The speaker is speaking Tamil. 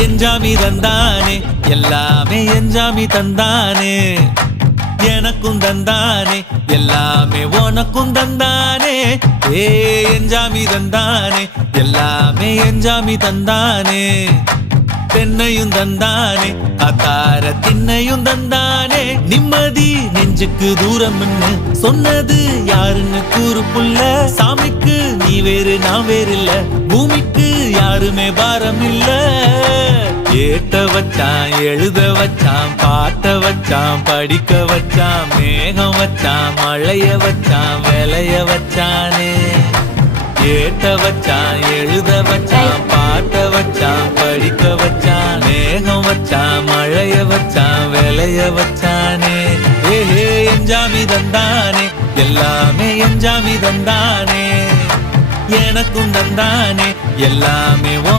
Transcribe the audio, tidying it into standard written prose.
எஞ்சாமி தந்தானே எல்லாமே எஞ்சாமி தந்தானே எனக்கும் தந்தானே எல்லாமே உனக்கும் தந்தானே ஏ எஞ்சாமி தந்தானே எல்லாமே எஞ்சாமி தந்தானே தென்னையும் தந்தானே அத்தார திண்ணையும் தந்தானே நிம்மதி நெஞ்சுக்கு தூரம்னு சொன்னது யாருன்னு கூறு புள்ள சாமிக்கு நீ வேறு நான் வேறு இல்ல பூமிக்கு யாருமே பாரம் இல்ல ஏட்ட வச்சான் எழுத வச்சான் பாட்ட வச்சான் படிக்க வச்சான் மேகம் வச்சான் மழைய வச்சான் விளைய வச்சானே ஏட்ட வச்சான் எழுத வச்சான் பாட்ட வச்சான் படிக்க வச்சான் மேகம் வச்சான் மழைய வச்சான் விளைய வச்சானே ஏஹே எஞ்சாமி தந்தானே எல்லாமே எஞ்சாமி தந்தானே எனக்கும் தந்தானே எல்லாமே